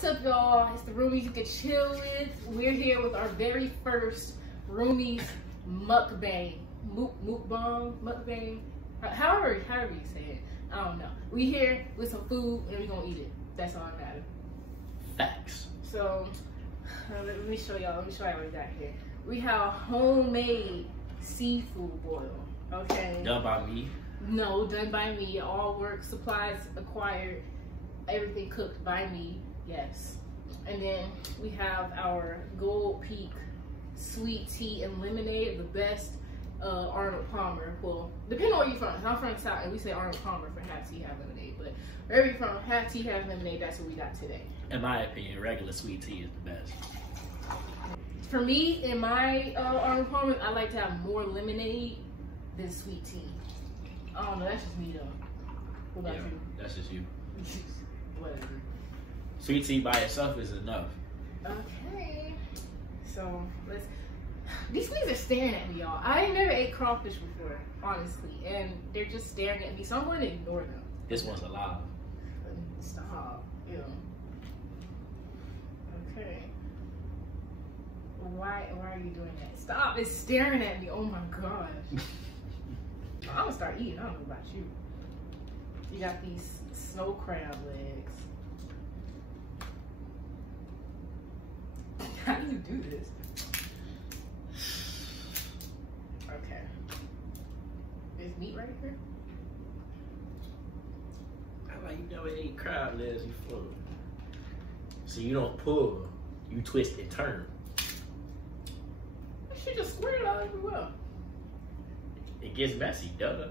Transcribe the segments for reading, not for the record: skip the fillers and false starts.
What's up, y'all? It's the Roomies you can chill with. We're here with our very first Roomies MUKBANG. MUKBANG? However you say it. I don't know. We here with some food and we gonna eat it. That's all that matters. Facts. So, let me show y'all. Let me show y'all what we got here. We have homemade seafood boil. Okay. Done by me? No, done by me. All work, supplies acquired, everything cooked by me. Yes. And then we have our Gold Peak sweet tea and lemonade, the best Arnold Palmer. Well, depending on where you're from. I'm from the South and we say Arnold Palmer for half tea, half lemonade. But wherever you're from, half tea, half lemonade, that's what we got today. In my opinion, regular sweet tea is the best. For me, in my Arnold Palmer, I like to have more lemonade than sweet tea. I don't know, that's just me though. What about you? That's just you. Whatever. Sweet tea by itself is enough. Okay. So let's. These things are staring at me, y'all. I ain't never ate crawfish before, honestly, and they're just staring at me. So I'm going to ignore them. This one's alive. Stop. Ew. Okay. Why are you doing that? Stop! It's staring at me. Oh my gosh. I'm gonna start eating. I don't know about you. You got these snow crab legs. How do you do this? Okay. There's meat right here. I'm like, you never ate crab legs before. So you don't pull, you twist and turn. She just squared out everywhere. It gets messy, duh.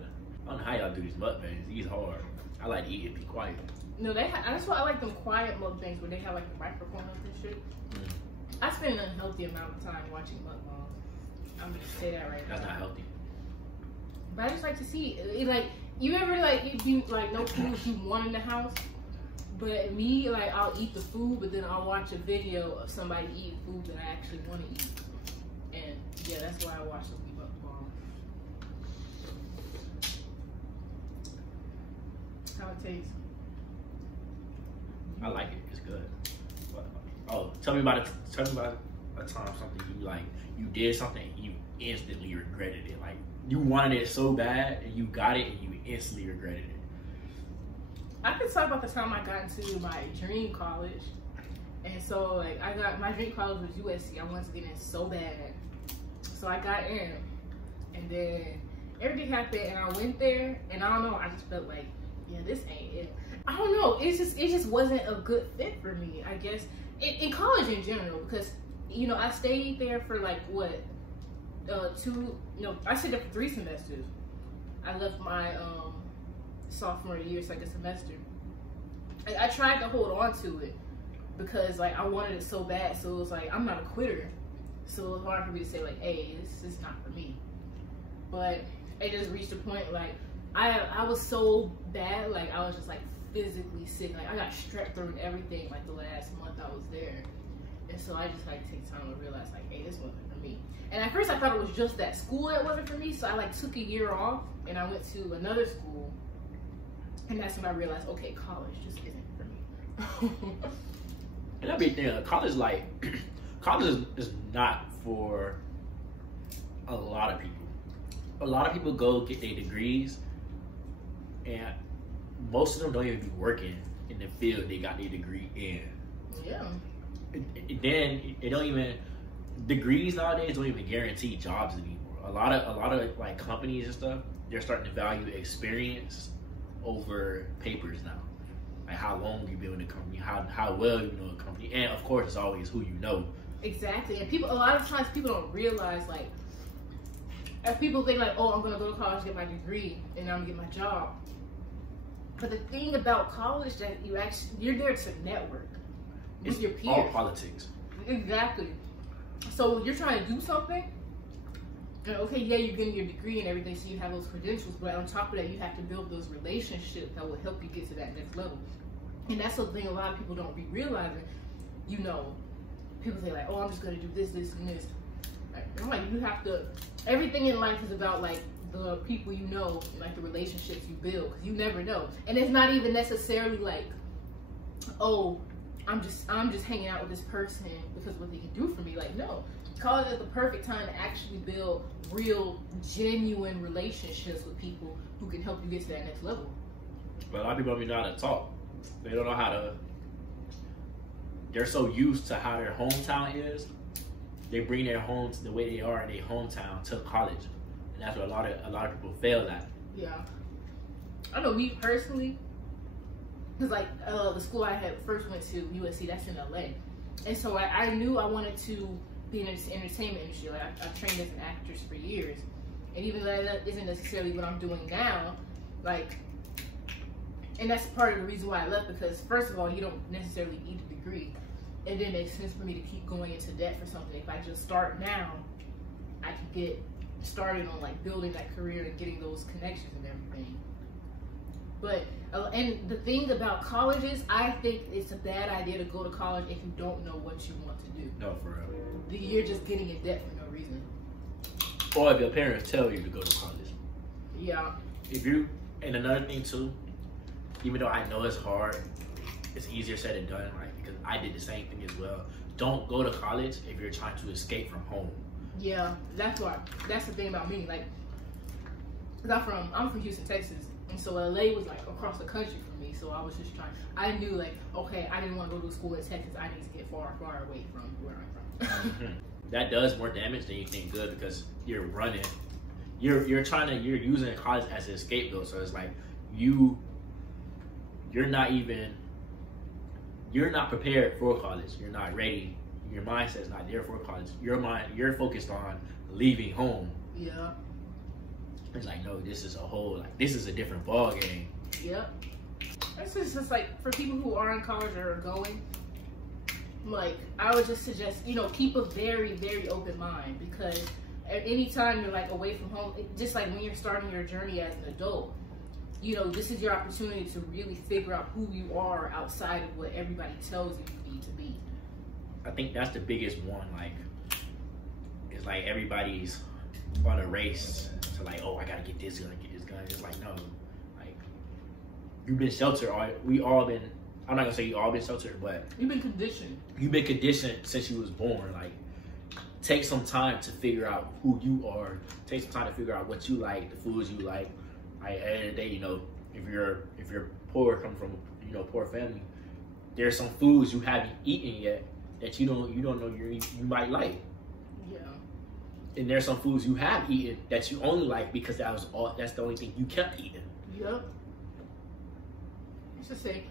I don't know how y'all do these mukbangs. These hard. I like to eat and be quiet. No, that's why I like them quiet mukbangs where they have like the microphones and shit. Mm. I spend an unhealthy amount of time watching mukbangs. I'm gonna say that right now. That's not healthy. But I just like to see, like, you ever like you like no food you want in the house, but me, like, I'll eat the food, but then I'll watch a video of somebody eating food that I actually want to eat, and yeah, that's why I watch them eat mukbangs. How it tastes? I like it. It's good. Oh, tell me about a time something you did something and you instantly regretted it. Like, you wanted it so bad and you got it and you instantly regretted it. I could talk about the time I got into my dream college. And so, like, my dream college was USC. I wanted to get in so bad. So I got in. And then everything happened and I went there. And I don't know, I just felt like, yeah, this ain't it. I don't know. It just wasn't a good fit for me, I guess. In college in general, because, you know, I stayed there for like, what, I stayed there for 3 semesters. I left my sophomore year, so like a semester. I tried to hold on to it because, like, I wanted it so bad. So it was like, I'm not a quitter. So it was hard for me to say, like, hey, this is not for me. But it just reached a point, like, I was so bad, like, I was just, like, physically sick. Like, I got strep through and everything, like, the last month I was there. And so I just, like, take time to realize, like, hey, this wasn't for me. And at first I thought it was just that school that wasn't for me, so I, like, took a year off and I went to another school. And that's when I realized, okay, college just isn't for me. And that be the thing, college, like, college is not for a lot of people. A lot of people go get their degrees and most of them don't even be working in the field they got their degree in. Yeah. Then it don't even, degrees nowadays don't even guarantee jobs anymore. A lot of like companies and stuff, they're starting to value experience over papers now. Like how long you've been with the company, how well you know a company, and of course it's always who you know. Exactly. And people, a lot of times people don't realize, like, as people think like, oh, I'm gonna go to college, get my degree, and I'm gonna get my job. But the thing about college that you're there to network with your peers. All politics. Exactly. So when you're trying to do something, and okay, yeah, you're getting your degree and everything, so you have those credentials, but on top of that, you have to build those relationships that will help you get to that next level. And that's the thing a lot of people don't be realizing. You know, people say like, oh, I'm just gonna do this, this, and this. I'm like, you have to, everything in life is about, like, the people you know, like the relationships you build, because you never know. And it's not even necessarily like, oh, I'm just hanging out with this person because of what they can do for me. Like, no, college is the perfect time to actually build real, genuine relationships with people who can help you get to that next level. But a lot of people don't even know how to talk. They don't know how to. They're so used to how their hometown is. They bring their homes the way they are in their hometown to college, and that's what a lot of people fail at. Yeah, I know me personally, because like the school I had first went to, USC, that's in LA, and so I knew I wanted to be in the entertainment industry. Like I trained as an actress for years, and even though that isn't necessarily what I'm doing now, like, and that's part of the reason why I left, because first of all, you don't necessarily need a degree. It didn't make sense for me to keep going into debt for something. If I just start now, I could get started on like building that career and getting those connections and everything. But and the thing about college is, I think it's a bad idea to go to college if you don't know what you want to do. No, for real. You're just getting in debt for no reason. Or if your parents tell you to go to college. Yeah. If you, and another thing too, even though I know it's hard, it's easier said than done, right? Because I did the same thing as well. Don't go to college if you're trying to escape from home. Yeah, that's the thing about me. Like, cause I'm from Houston, Texas, and so LA was like across the country from me. So I was just trying. I knew like, okay, I didn't want to go to school in Texas. I need to get far, far away from where I'm from. Mm-hmm. That does more damage than you think good, because you're running. You're using college as an scapegoat. So it's like you're not prepared for college. You're not ready. Your mindset's not there for college. You're focused on leaving home. Yeah. It's like, no, this is a different ball game. Yep. It's just like, for people who are in college or are going, like, I would just suggest, keep a very, very open mind, because at any time you're like away from home, just like when you're starting your journey as an adult, this is your opportunity to really figure out who you are outside of what everybody tells you you need to be. I think that's the biggest one. Like, it's like everybody's on a race to like, oh, I gotta get this gun, get this gun. It's like, no, like, you've been sheltered. We all been. I'm not gonna say you all been sheltered, but you've been conditioned. You've been conditioned since you was born. Like, take some time to figure out who you are. Take some time to figure out what you like, the foods you like. At the end of the day, if you're poor, come from poor family, there's some foods you haven't eaten yet that you don't know you might like. Yeah. And there's some foods you have eaten that you only like because that's the only thing you kept eating. Yep. It's just say,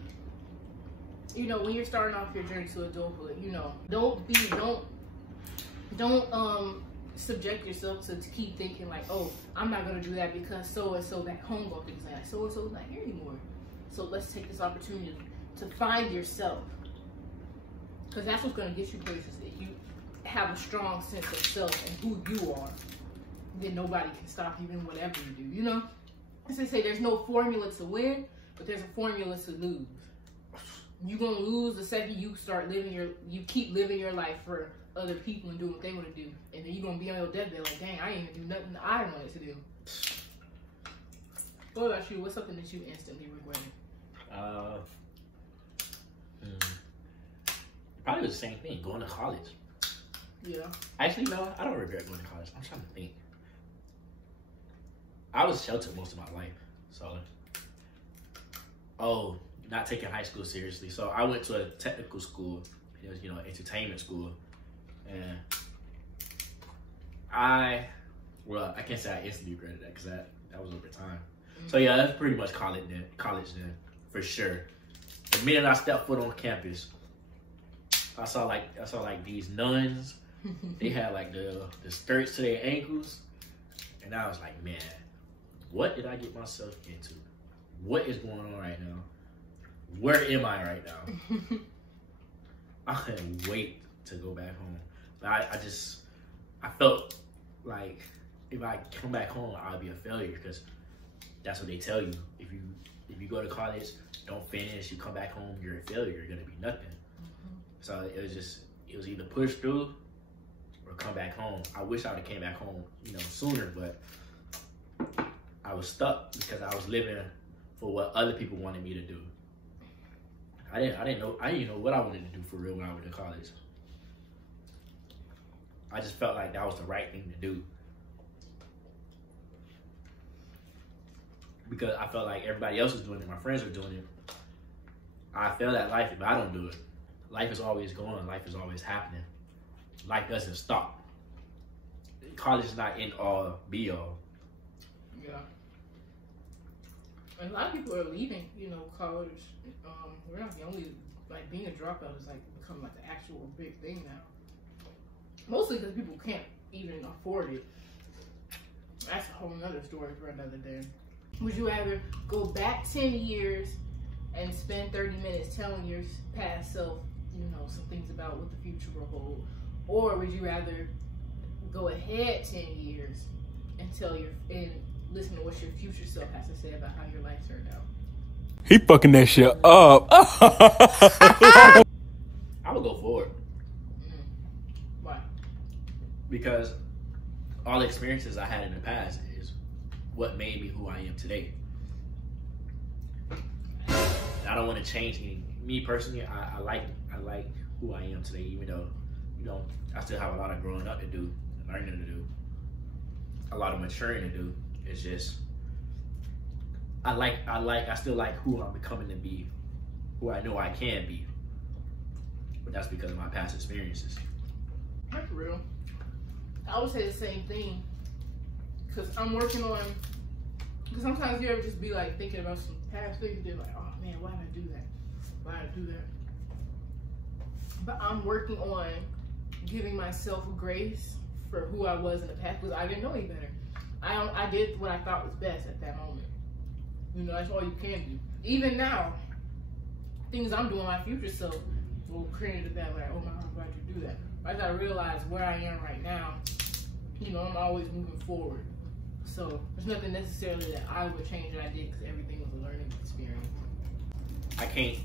when you're starting off your journey to adulthood, don't subject yourself to keep thinking like, oh, I'm not gonna do that because so and so back home gonna think like so and so's not here anymore. So let's take this opportunity to find yourself, because that's what's gonna get you places. If you have a strong sense of self and who you are, then nobody can stop you in whatever you do. As they say, there's no formula to win, but there's a formula to lose. You're gonna lose the second you start you keep living your life for other people and doing what they want to do, and then you're gonna be on your deathbed like, dang, I didn't even do nothing I wanted to do. What about you? What's something that you instantly regretted? Probably the same thing, going to college. Yeah. Actually, no, I don't regret going to college. I'm trying to think. I was sheltered most of my life, so. Oh, not taking high school seriously. So I went to a technical school. It was, entertainment school. And I can't say I instantly regretted that, because that was over time. Mm-hmm. So yeah, that's pretty much college then, for sure. The minute I stepped foot on campus, I saw like these nuns. They had like the skirts to their ankles, and I was like, man, what did I get myself into? What is going on right now? Where am I right now? I couldn't wait to go back home. But I felt like if I come back home, I'll be a failure, because that's what they tell you. If you go to college, don't finish, you come back home, you're a failure. You're gonna be nothing. Mm-hmm. So it was either push through or come back home. I wish I would have came back home, sooner, but I was stuck because I was living for what other people wanted me to do. I didn't know what I wanted to do for real when I went to college. I just felt like that was the right thing to do. Because I felt like everybody else was doing it, my friends were doing it. I feel that life if I don't do it. Life is always going, life is always happening. Life doesn't stop. College is not end all, be all. Yeah. And a lot of people are leaving, you know, college. We're not the only, like, being a dropout is like become like an actual big thing now. Mostly because people can't even afford it. That's a whole nother story for another day. Would you rather go back 10 years and spend 30 minutes telling your past self, you know, some things about what the future will hold? Or would you rather go ahead 10 years and listen to what your future self has to say about how your life turned out? He fucking that shit up. I would go forward. Why? Because all the experiences I had in the past is what made me who I am today. I don't want to change anything. Me personally, I like who I am today, even though, you know, I still have a lot of growing up to do, learning to do, a lot of maturing to do. It's just I still like who I'm becoming to be, who I know I can be. But that's because of my past experiences. That's real. I would say the same thing. Because I'm working on, because sometimes you ever just be like thinking about some past things, you're like, oh man, why did I do that? Why did I do that? But I'm working on giving myself grace for who I was in the past, because I didn't know any better. I did what I thought was best at that moment. You know, that's all you can do. Even now, things I'm doing, my future self will cringe at that, like, oh my God, why'd you do that? But I gotta realize where I am right now. You know, I'm always moving forward. So there's nothing necessarily that I would change that I did, because everything was a learning experience. I can't,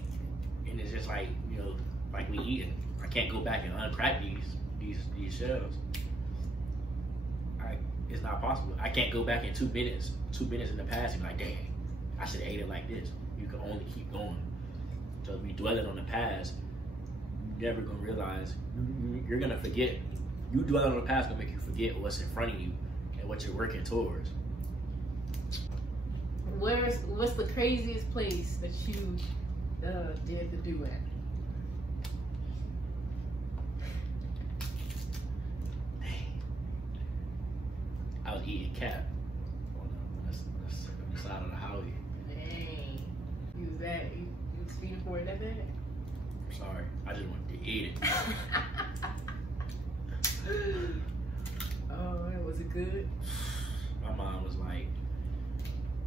and it's just like, you know, like we eating. I can't go back and uncrack these shells. It's not possible. I can't go back in 2 minutes in the past and be like, dang, I should have ate it like this. You can only keep going. So if you dwelling on the past, you're never gonna realize, you're gonna forget. You dwelling on the past gonna make you forget what's in front of you and what you're working towards. What's the craziest place that you dared to do at? I was eating cat on the side of the highway. Dang. You was feeding for it that bad? I'm sorry. I just wanted to eat it. Oh, was it good? My mom was like,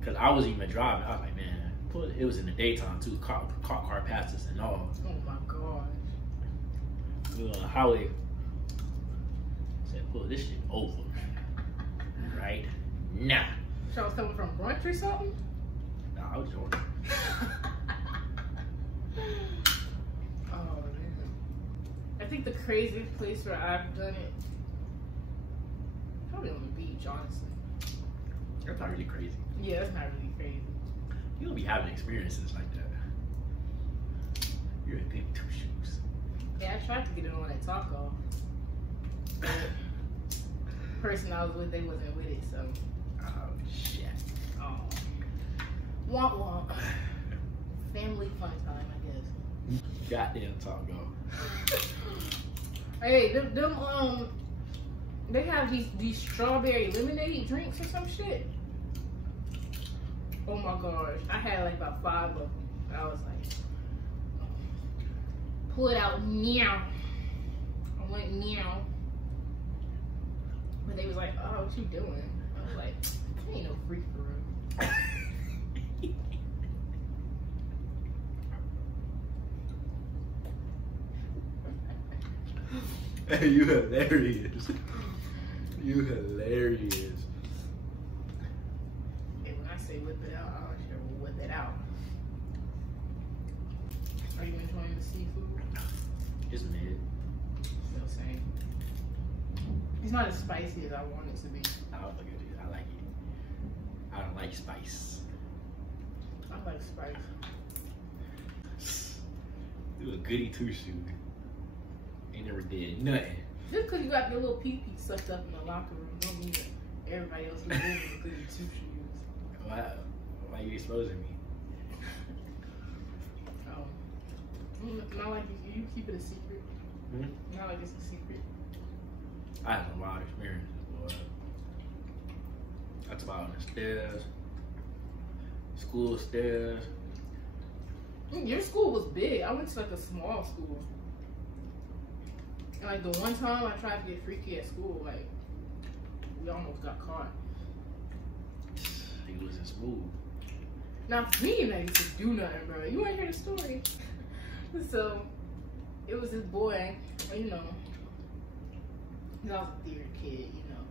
because I wasn't even driving. I was like, man, it was in the daytime too. Car passed us and all. Oh my gosh. We were on the highway. Said, pull this shit over. Right? Nah. Y'all was coming from brunch or something? Nah, I was joking. Oh man. I think the craziest place where I've done it, probably on the beach, honestly. That's not really crazy. Yeah, that's not really crazy. You don't be having experiences like that. You're a good 2 shoes. Yeah, I tried to get it on that taco. But the person I was with, they wasn't with it, so. Oh, shit. Oh. Womp womp. Family fun time, I guess. Goddamn taco. Hey, they have these strawberry lemonade drinks or some shit. Oh my gosh. I had like about 5 of them. I was like, pull it out, meow. I went meow. But they was like, oh, what you doing? I was like, you ain't no freak for real. Hey, you hilarious. You hilarious. And when I say whip it out, I sure will whip it out. Are you enjoying the seafood? It's mid. Still same. It's not as spicy as I want it to be. I don't look at it. I like it. I don't like spice. I like spice. You a goody two shoe. Ain't never did nothing. Just because you got your little pee-pee sucked up in the locker room don't mean that everybody else is doing goody two shoes. Why you exposing me? Oh. Not like you keep it a secret. Hmm? Not like it's a secret. I have a lot of experiences, boy. That's about on the stairs, school stairs. Your school was big. I went to like a small school. And like the one time I tried to get freaky at school, like we almost got caught. He wasn't smooth. Now for me, I used to do nothing, bro. You wanna hear the story? So it was this boy, you know. I was a theater kid, you know.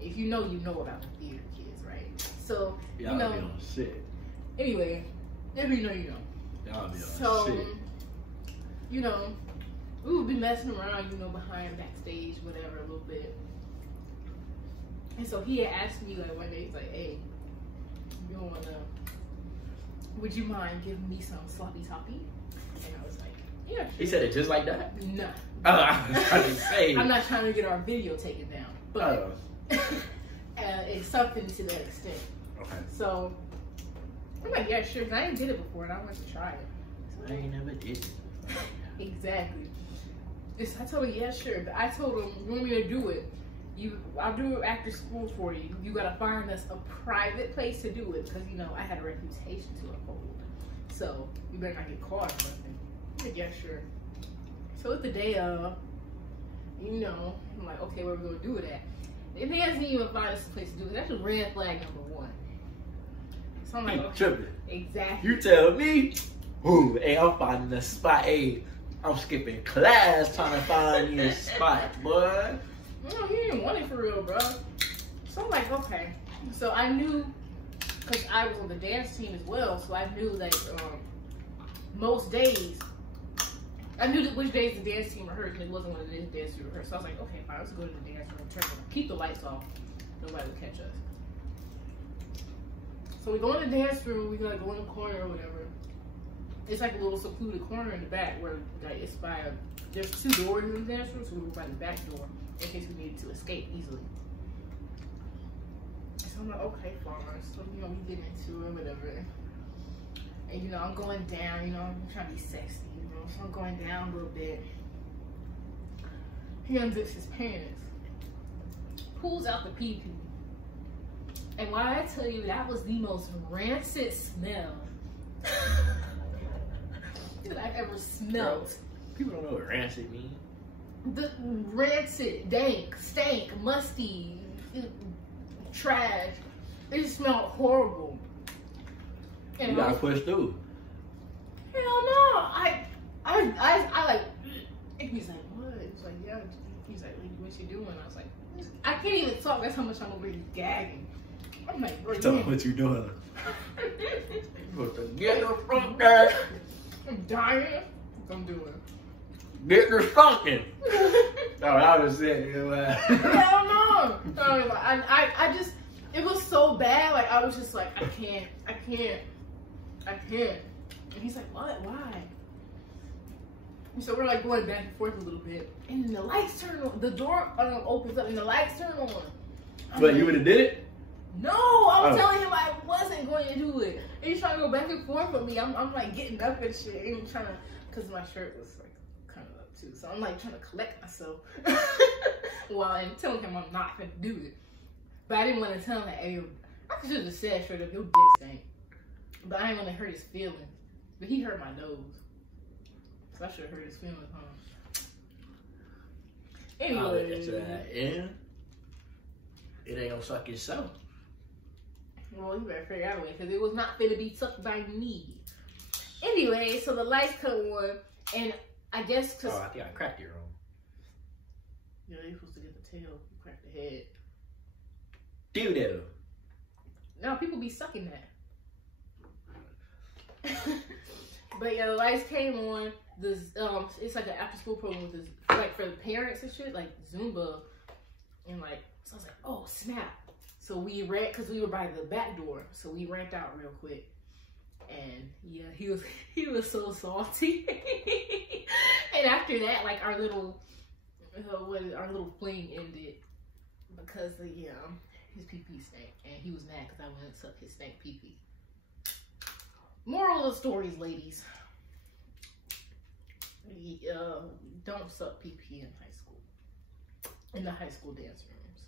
If you know about the theater kids, right? So Y'all you know. be on shit. Anyway, if you know, you know. Y'all be on shit. You know, we would be messing around, you know, behind backstage, whatever, a little bit. And so he had asked me like one day, he's like, "Hey, you don't would you mind giving me some sloppy toppy?" And I was like, "Yeah, sure." He said it just like that? No. I was trying to say. I'm not trying to get our video taken down, but it's something to that extent. Okay. So I'm like, yeah, sure. 'Cause I ain't did it before, and I wanted to try it. So, I ain't never did it. exactly. I told him, yeah, sure. But I told him, you want me to do it? I'll do it after school for you. You gotta find us a private place to do it, because you know I had a reputation to uphold. So you better not get caught or nothing. I'm like, yeah, sure. So it's the day of, you know, I'm like, okay, where we gonna do it at? If he hasn't even find us a place to do it, that's a red flag number one. So I'm like, okay, tripping. exactly. You tell me, ooh, hey, I'm finding a spot. Hey, I'm skipping class trying to find you a spot, boy. No, he didn't want it for real, bro. So I'm like, okay. So I knew, because I was on the dance team as well, so I knew that most days, I knew that which days the dance team rehearsed, and it wasn't one of the days the dance team rehearsed. So I was like, okay, fine, let's go to the dance room, keep the lights off, nobody will catch us. So we go in the dance room, we gotta go in the corner or whatever. It's like a little secluded corner in the back where like, it's by there's two doors in the dance room, so we were by the back door in case we needed to escape easily. So I'm like, okay, fine. So you know, we get into it, whatever. And you know, I'm going down. You know, I'm trying to be sexy. You know, so I'm going down a little bit. He unzips his pants, pulls out the pee-pee. And why I tell you, that was the most rancid smell that I've ever smelled. Bro, people don't know what rancid means. The rancid, dank, stank, musty, trash. It just smelled horrible. And You gotta push through. Hell no! I like. And he's like, what? He's like, yeah. He's like, what you doing? I was like, I can't even talk. That's how much I'm over here gagging. I'm like, bro, Tell me what you doing. Get her from there. I'm dying. I'm doing. Get her funkin'. No, that was it. You know, Hell no! I just, it was so bad. Like, I was just like, I can't. And he's like, what? Why? And so we're like going back and forth a little bit. And then the lights turn on. The door opens up and the lights turn on. But you would have did it? No, I was telling him I wasn't going to do it. And he's trying to go back and forth with me. I'm like getting up and shit. And trying to, because my shirt was like kind of up too. So I'm like trying to collect myself while I'm telling him I'm not going to do it. But I didn't want to tell him that, hey, I should have said straight up, your dick stank. But I didn't want to hurt his feelings. But he hurt my nose. So I should have hurt his feelings, huh? Anyway. Yeah. It ain't gonna suck yourself. Well, you better figure out a way, because it was not going to be sucked by me. Anyway, so the lights come on, and I guess because... Oh, I think I cracked your own. Yeah, you're supposed to get the tail, you crack the head. Doo-doo. No, people be sucking that. But yeah, the lights came on. This it's like an after-school program with this, like for the parents and shit, like Zumba, and like so I was like, oh snap! So we ran because we were by the back door, so we ran out real quick, And yeah, he was so salty. And after that, like our little fling ended because his pee-pee stank, and he was mad because I went and sucked his stank pee-pee. Moral of the stories, ladies. Don't suck pee-pee in high school. In the high school dance rooms.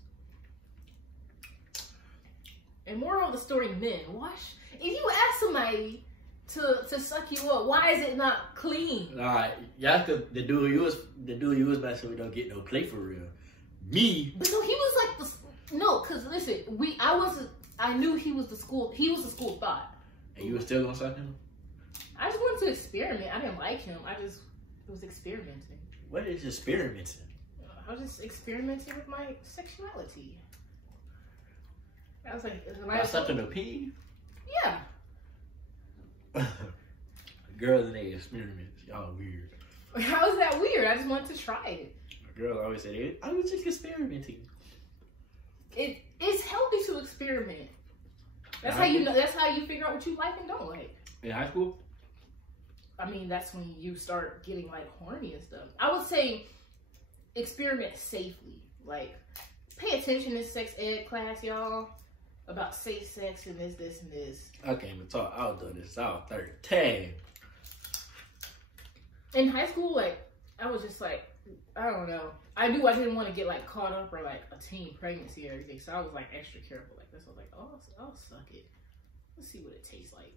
And moral of the story, men, wash. If you ask somebody to suck you up, why is it not clean? Yeah, cause the dude you was messing with don't get no play for real. Me. But no, he was like cause listen, I knew he was the school thought. And you was still gonna suck him? I just wanted to experiment. I didn't like him. I just was experimenting. What is experimenting? I was just experimenting with my sexuality. I was like, By sucking a pee? Yeah. Girls and they experiments. Y'all weird. How is that weird? I just wanted to try it. Girls always say, I was just experimenting. It's healthy to experiment. That's how you know. That's how you figure out what you like and don't like. In high school? I mean, that's when you start getting like horny and stuff. I would say experiment safely. Like, pay attention in sex ed class, y'all, about safe sex and this, and this. I can't even talk. I was doing this. I was 13. In high school, like, I was just like, I don't know. I knew I didn't want to get like caught up or like a teen pregnancy or everything, so I was like extra careful like this. I was like, oh, I'll suck it. Let's see what it tastes like.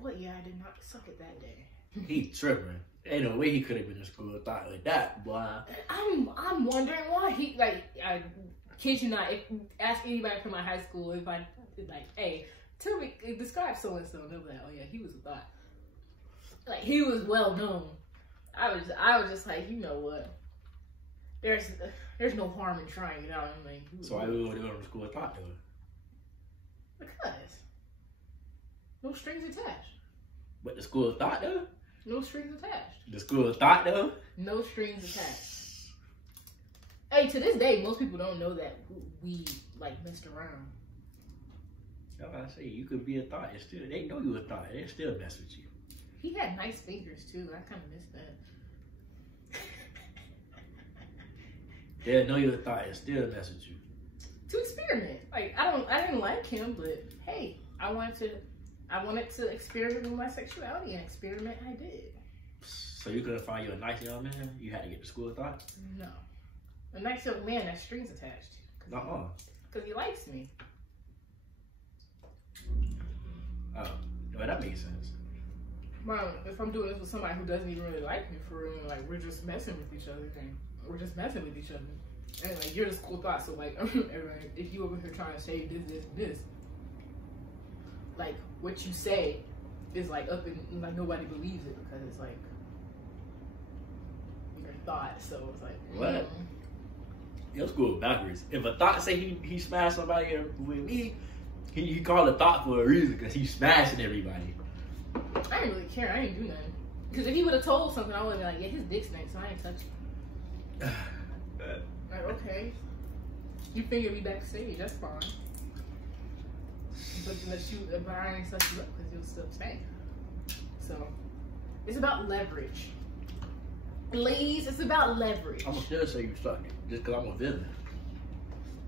But yeah, I did not suck it that day. He tripping. Ain't no way he could have been in school with thought like that, boy. I'm wondering why he I kid you not. If ask anybody from my high school, if I like, hey, tell me, describe so and so, they'll be like, oh yeah, he was a thought. Like, he was well known. I was just like, you know what? There's no harm in trying it out. I mean, so why we were doing from school with thought though? Because no strings attached. But the school of thought though? No strings attached. The school of thought though? No strings attached. Hey, to this day, most people don't know that we like messed around. That's what I say. You could be a thought and still they know you a thought. They still mess with you. He had nice fingers too. I kind of missed that. They know you a thought and still mess with you. To experiment. Like, I didn't like him, but hey, I wanted to experiment with my sexuality, and experiment I did. So you couldn't find you a nice young man? You had to get to school of thought? No. A nice young man that strings attached. Because he likes me. Oh, well, that makes sense. Well, if I'm doing this with somebody who doesn't even really like me for real, like, we're just messing with each other, and we're just messing with each other. And like, you're the school thought, so like, if you over here trying to say this, like, what you say is like up in, like, nobody believes it because it's like your thought, so it's like, what? Your school backwards. If a thought say he smashed somebody with me, he called a thought for a reason because he's smashing everybody. I didn't really care. I didn't do nothing. Because if he would have told something, I would have been like, yeah, his dick stinks, so I ain't touching him. Like, okay. You fingered me backstage, that's fine. But I ain't suck you up because you'll still stank. So, it's about leverage. Ladies, it's about leverage. I'm gonna still say you suck it, just because I'm a villain.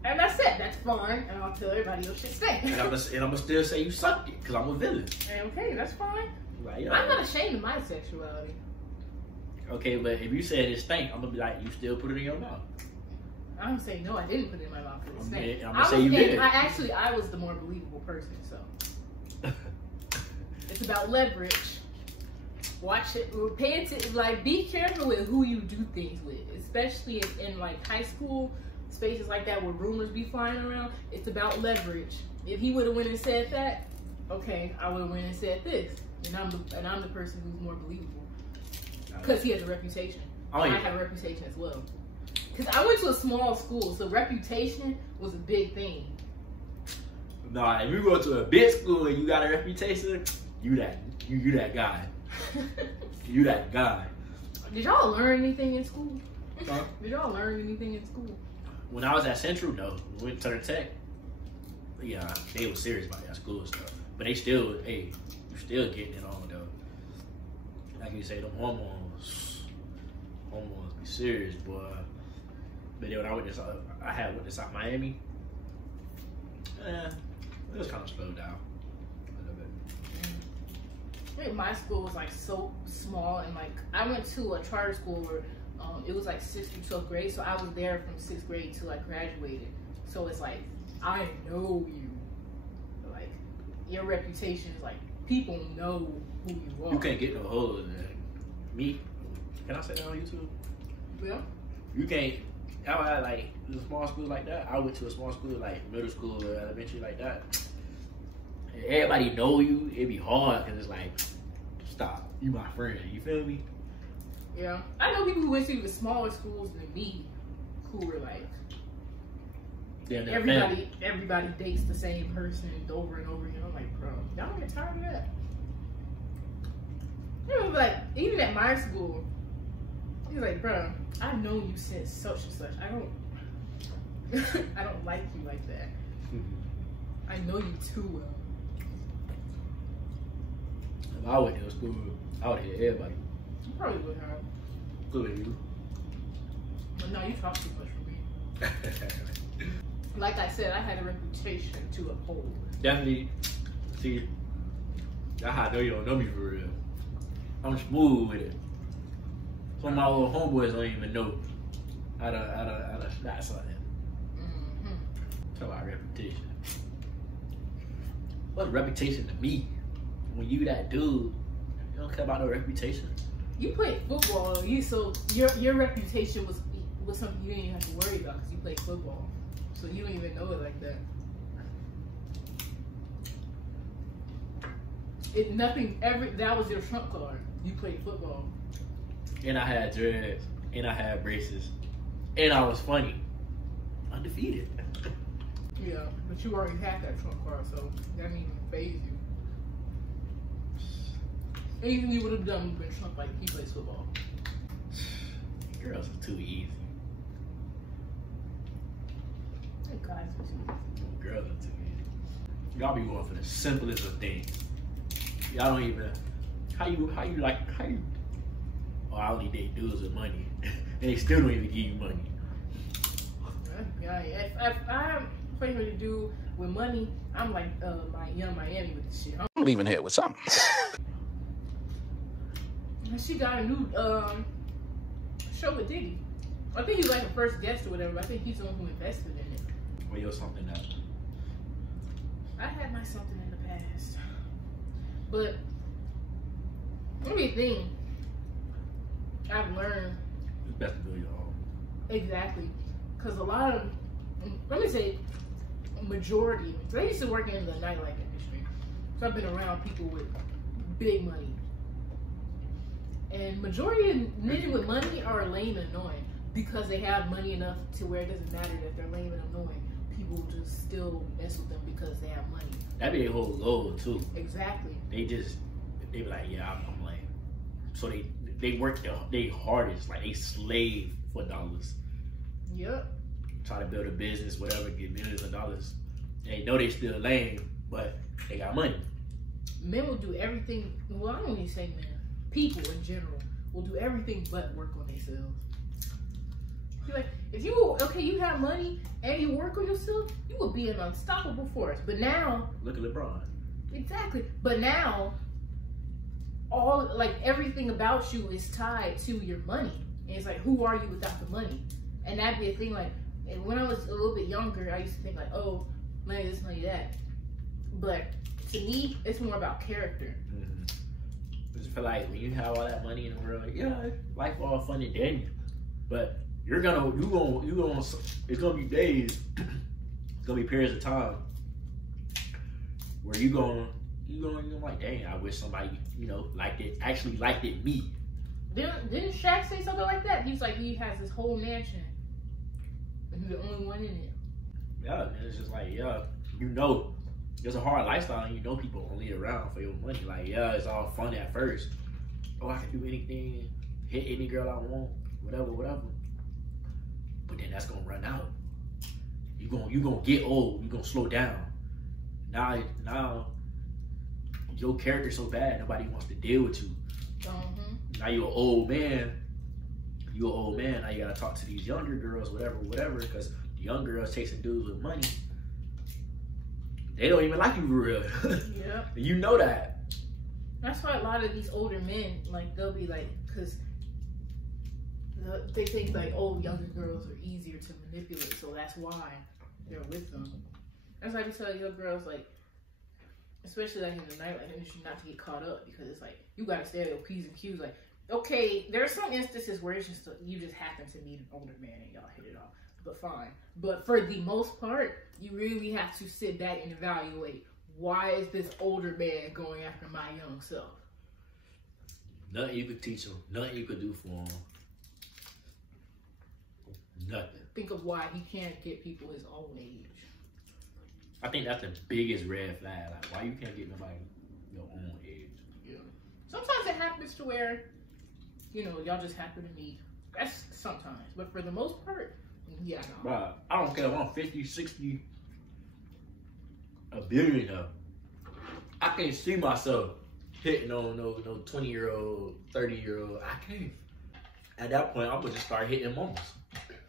And that's it, that's fine. And I'll tell everybody your shit stank. And I'm gonna still say you sucked it, because I'm a villain. Okay, that's fine. Like, yeah. I'm not ashamed of my sexuality. Okay, but if you said it stank, I'm gonna be like, you still put it in your mouth. I'm gonna say, no, I didn't put it in my mouth because it stank. I'm gonna say you did. I was the more believable person, so. It's about leverage. Watch it, pay attention, like, be careful with who you do things with, especially in like high school spaces like that where rumors be flying around. It's about leverage. If he would have went and said that, okay, I would have went and said this, and I'm the person who's more believable because he has a reputation. Oh, yeah. I have a reputation as well. Because I went to a small school, so reputation was a big thing. Nah, if you go to a big school and you got a reputation, you that guy. You that guy. Did y'all learn anything in school? Huh? Did y'all learn anything in school? When I was at Central, no. We went to the tech. Yeah, they were serious about that school stuff. But they still, hey, you still getting it on though. Like you say, them hormones be serious, boy. But then when I went this, I had went to South Miami. It was kind of slowed down a little bit. I think my school was like so small, and like I went to a charter school where it was like 6th through 12th grade, so I was there from 6th grade till I graduated. So it's like I know you, like your reputation is like people know who you are. You can't get no hold of that. Me, can I say that on YouTube? Yeah. You can't. I like a small school like that. I went to a small school like middle school or elementary like that. And everybody know you. It'd be hard because it's like, stop, you my friend. You feel me? Yeah. I know people who went to even smaller schools than me, who were like, everybody dates the same person over and over again. I'm like, bro, y'all don't get tired of that. You know, like even at my school, he's like, bro, I know you since such and such. I don't like you like that. I know you too well. If I went to school, I would hit everybody. You probably would have. Including you. But no, you talk too much for me. Like I said, I had a reputation to uphold. Definitely. See, that's how I know you don't know me for real. I'm smooth with it. Some of my little homeboys don't even know how to snap something. Talk about reputation. What's reputation to me? When you that dude, you don't care about no reputation. You played football, so your reputation was something you didn't even have to worry about because you played football. So you don't even know it like that. That was your trump card. You played football. And I had dreads, and I had braces, and I was funny. Undefeated. Yeah, but you already had that trump card, so that didn't even phase you. Anything you would have done would have been Trump, like he plays football. Girls are too easy. Guys are too easy. Girls are too easy. Y'all be going for the simplest of things. Y'all don't even. How you? Oh, I only date dudes with money, and they still don't even give you money. Yeah. If I'm playing with a dude with money, I'm like my Young Miami with this shit. I'm leaving here with something. She got a new show with Diddy. I think he's like the first guest or whatever. I think he's the one who invested in it. Well, you're something else. I had my something in the past, but let me think. I've learned. It's best to build your own. Exactly, because a lot of, let me say, majority. So I used to work in the nightlife industry, so I've been around people with big money. And majority of niggas with money are lame and annoying because they have money enough to where it doesn't matter that they're lame and annoying. People just still mess with them because they have money. That be their whole goal too. Exactly. They be like, yeah, I'm lame. So they work their hardest, like they slave for dollars. Yep. Try to build a business, whatever, get millions of dollars. And they know they still lame, but they got money. Men will do everything. Well, I don't even say men. People in general will do everything but work on themselves. You're like, if you have money and you work on yourself, you will be an unstoppable force. But now, look at LeBron. Exactly. But now, everything about you is tied to your money. And it's like, who are you without the money? And that'd be a thing. Like, and when I was a little bit younger, I used to think like, oh, money this, money that. But to me, it's more about character. Mm-hmm. I just feel like when you have all that money in the world, yeah, life all fun and dandy, but it's gonna be days, it's gonna be periods of time where you're like, dang, I wish somebody, actually liked it me. Didn't Shaq say something like that? He's like, he has this whole mansion, and he's the only one in it. Yeah, man, it's just like, yeah, it's a hard lifestyle, and people only around for your money. Like, yeah, it's all fun at first. Oh, I can do anything, hit any girl I want, whatever. But then that's gonna run out. You gonna get old. You gonna slow down. Now your character's so bad, nobody wants to deal with you. Now you're an old man. You're an old man. Now you gotta talk to these younger girls, whatever, because the young girls chasing dudes with money. They don't even like you for real. Yeah. You know that. That's why a lot of these older men, like, they'll be like, because they think like, oh, younger girls are easier to manipulate, so that's why they're with them. That's why I tell young girls, like, especially like in the nightlife industry, not to get caught up, because it's like, you gotta stay at your P's and Q's. Like, okay, there are some instances where it's just, you just happen to meet an older man and y'all hit it off, but fine. But for the most part, you really have to sit back and evaluate, why is this older man going after my young self? Nothing you could teach him. Nothing you could do for him. Nothing. Think of why he can't get people his own age. I think that's the biggest red flag. Like, why you can't get nobody your own age? Yeah. Sometimes it happens to where, you know, y'all just happen to meet. That's sometimes. But for the most part, yeah, no. Bro, I don't care if I'm 50, 60, a billionaire. I can't see myself hitting on no 20-year-old, 30-year-old. I can't. At that point, I'm gonna just start hitting mamas.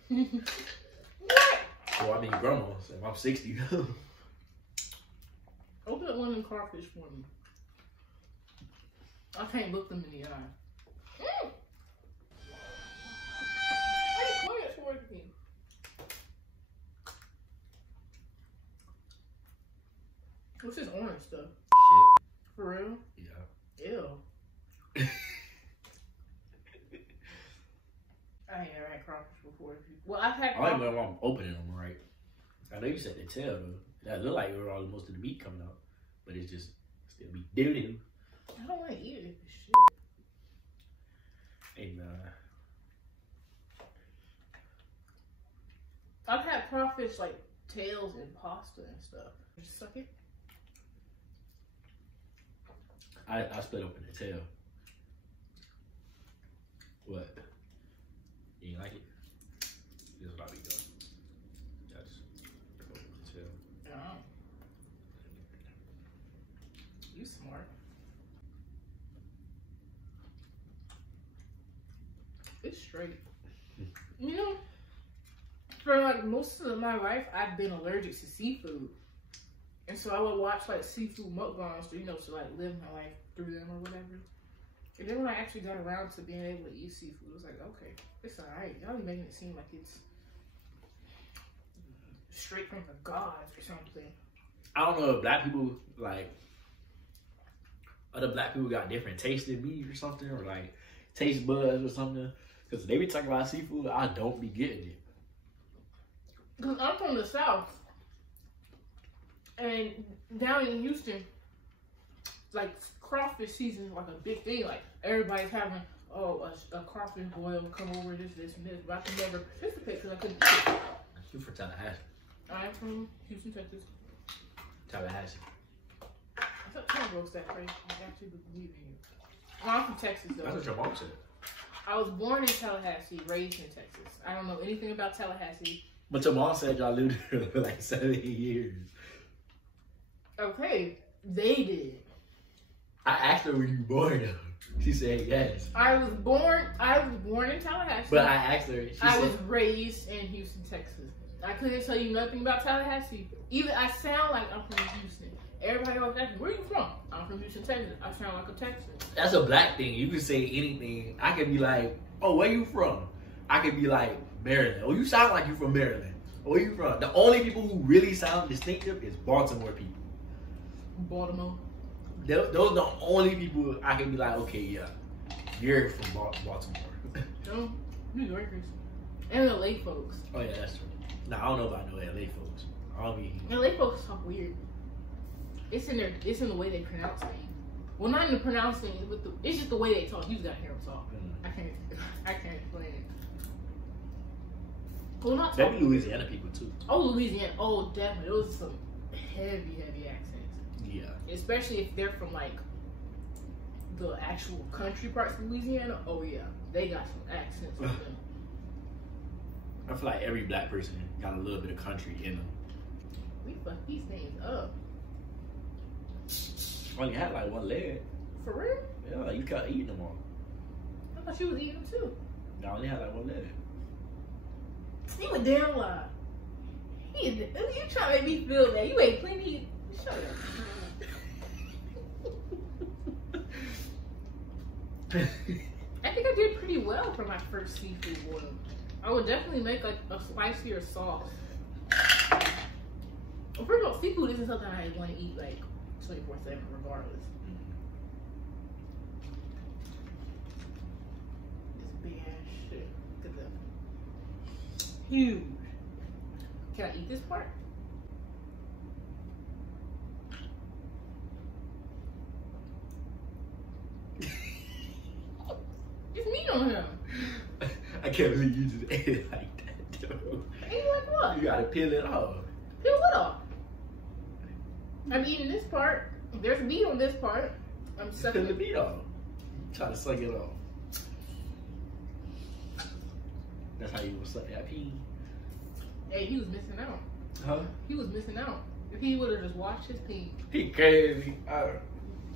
What? Well, I mean grandmas. If I'm 60. Open up one of them crawfish for me. I can't look them in the eye. Why are you pointing towards me? What's this orange stuff? Shit. For real? Yeah. Ew. I ain't never had crawfish before. Well, I've had I don't even know if I'm opening them right. I know you said the tail though. That look like all most of the meat coming out, but it's just still be doo-doo. I don't want to eat it. Shit. And I've had crawfish like tails and pasta and stuff. Just suck it. I split open the tail. What? You ain't like it? This is what I be doing. I just open the tail. Oh. You smart. It's straight. You know, for like most of my life, I've been allergic to seafood. And so I would watch like seafood mukbangs, you know, to like live my life through them or whatever. And then when I actually got around to being able to eat seafood, it was like, okay, it's alright. Y'all be making it seem like it's straight from the gods or something. I don't know if black people, like, other black people got different taste in me or something, or like taste buds or something. Because they be talking about seafood, I don't be getting it. Because I'm from the South. And down in Houston, like crawfish season is like a big thing. Like everybody's having, oh, a crawfish boil, come over, this, and this. But I could never participate because I couldn't eat it. You from Tallahassee? I'm from Houston, Texas. Tallahassee. I thought Pembroke's that crazy. I actually believe in you. Well, I'm from Texas though. That's what your mom said. I was born in Tallahassee, raised in Texas. I don't know anything about Tallahassee. But your mom said y'all lived there for like 70 years. Okay, they did. I asked her when you born though. She said yes. I was born in Tallahassee. But I asked her. I was raised in Houston, Texas. I couldn't tell you nothing about Tallahassee. Even I sound like I'm from Houston. Everybody always asks me, where you from? I'm from Houston, Texas. I sound like a Texan. That's a black thing. You can say anything. I can be like, oh, where you from? I can be like, Maryland. Oh, you sound like you from Maryland. Oh, where you from? The only people who really sound distinctive is Baltimore people. Baltimore. Those are the only people I can be like, okay, yeah, you're from Baltimore. No, New Yorkers. And LA folks. Oh, yeah, that's true. Nah, I don't know about no LA folks. I don't mean. LA folks talk weird. It's in the way they pronounce things. Well, not in the pronouncing, it's just the way they talk. You just gotta hear them talk. I can't explain it. Well, not talking. Maybe Louisiana people too. Oh, Louisiana. Oh, definitely. Those are some heavy accents. Yeah. Especially if they're from like the actual country parts of Louisiana. Oh yeah, they got some accents with them. I feel like every black person got a little bit of country in them. We fuck these things up. I only had like one leg. For real? Yeah, you kept eating them all. I thought you was eating them too. No, I only had like one leg. You a damn lie. You trying to make me feel bad. You ate plenty. Shut up. I think I did pretty well for my first seafood boil. I would definitely make like a spicier sauce. Well, first of all, seafood isn't something I want to eat like 24/7 regardless. This big ass shit. Look at that. Huge. Can I eat this part? It's meat on him. I can't believe you just ate it like that, dude. Ain't like what? You gotta peel it off. Peel what off? I'm eating this part. There's meat on this part. I'm sucking Peel the meat off. Try to suck it off. That's how you gonna suck that pea. Hey, he was missing out. Huh? He was missing out. If he would have just watched his pee. He crazy.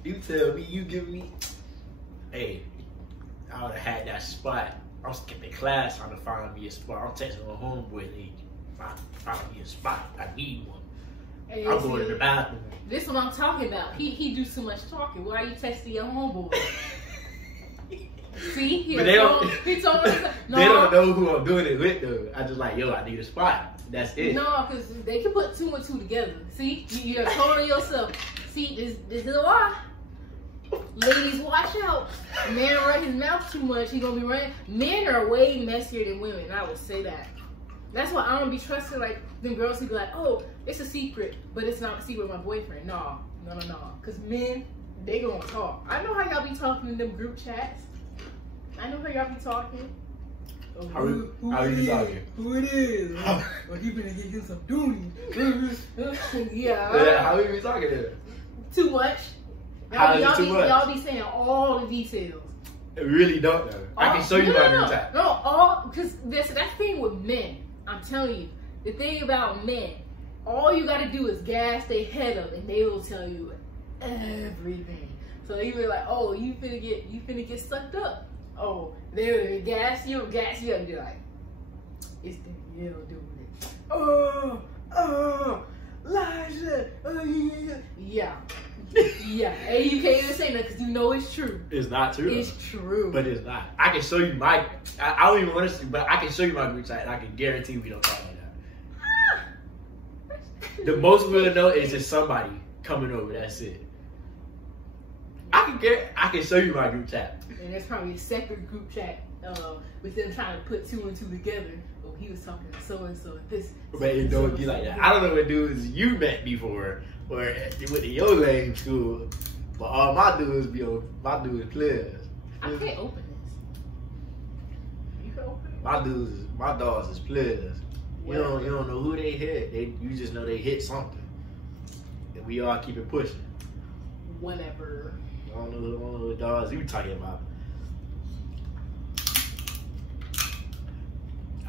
You tell me, you give me. Hey, I would have had that spot. I'm skipping class trying to find me a spot. I'm texting my homeboy, hey, find me a spot. I need one. Hey, I'm going to the bathroom. This is what I'm talking about. He do too much talking. Why are you texting your homeboy? See? He But they don't. He told me. No, They don't know who I'm doing it with though. I just like, yo, I need a spot. That's it. No, because they can put 2 and 2 together. See? You're told yourself. See, this is a lie. Ladies, watch out. A man run his mouth too much, he gonna be running. Men are way messier than women, I would say that. That's why I don't be trusting like them girls who be like, oh, it's a secret, but it's not a secret with my boyfriend. No. Because men, they gonna talk. I know how y'all be talking in them group chats. I know how y'all be talking. Oh, How are you talking? Who it is? Or he finna get him some dooney. Yeah. How are you talking there? Too much. Y'all be saying all the details. I really don't know. I can show you my group chat. No, all because that's the thing with men. I'm telling you, the thing about men, all you gotta do is gas their head up, and they will tell you everything. So you be like, oh, you finna get sucked up. Oh, they will gas you, and you're like, it's Danielle doing it. Oh, Elijah. Yeah. Yeah, and you can't even say that because you know it's true. It's not true. It's true. But it's not. I can show you my. I don't even want to see, but I can show you my group chat, and I can guarantee we don't talk like that. The most we'll know is just somebody coming over. That's it. I can show you my group chat. And there's probably a separate group chat with them trying to put 2 and 2 together. Oh, he was talking to so and so. This. But it don't be like that. I don't know what dudes you met before. Or went to your lame school, but all my dudes players. I can't open this. You can open it. My dogs is players. You don't know who they hit. You just know they hit something, and we all keep it pushing. Whatever. I don't know what dogs you talking about.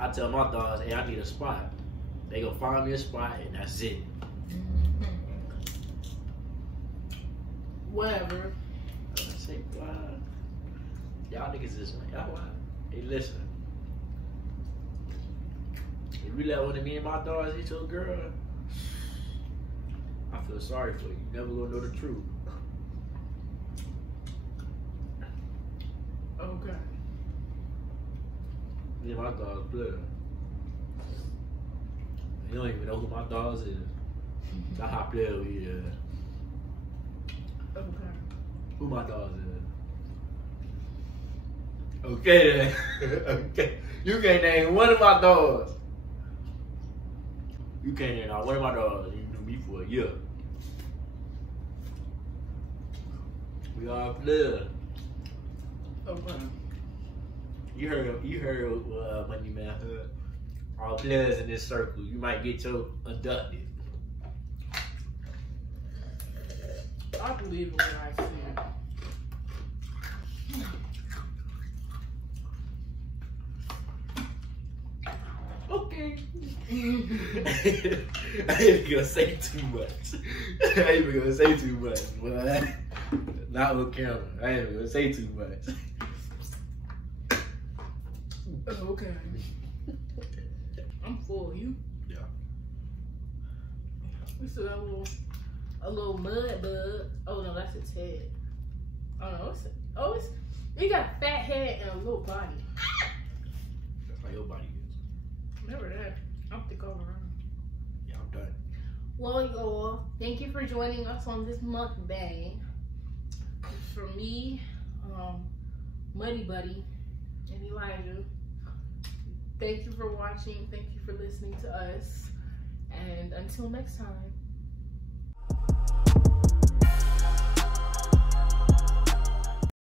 I tell my dogs, hey, I need a spot. They gonna find me a spot, and that's it. Whatever. I say, wow. Y'all niggas is like, y'all wow. Hey, listen. If you let one of me and my dogs hit your girl, I feel sorry for you. You never gonna know the truth. Okay. Me and my dog's blood. You don't even know who my dogs is. That's how player we is. Okay. Who my dogs is. Okay then. Okay. You can't name one of my dogs. You can't name one of my dogs. You knew me for a year. We all players. Okay. You heard Money Man. All players in this circle. You might get your abducted. I believe in what I see. Okay. I ain't even gonna say too much. I ain't even gonna say too much. But Not on camera. I ain't even gonna say too much. Okay. I'm full. You? Yeah. We still got a little mud bug. Oh no, that's its head. Oh no, it's you got a fat head and a little body. That's how your body is. Remember that. I'm thick all around. Yeah, I'm done. Well, y'all, thank you for joining us on this mukbang. For me, Muddy Buddy, and Elijah. Thank you for watching. Thank you for listening to us. And until next time.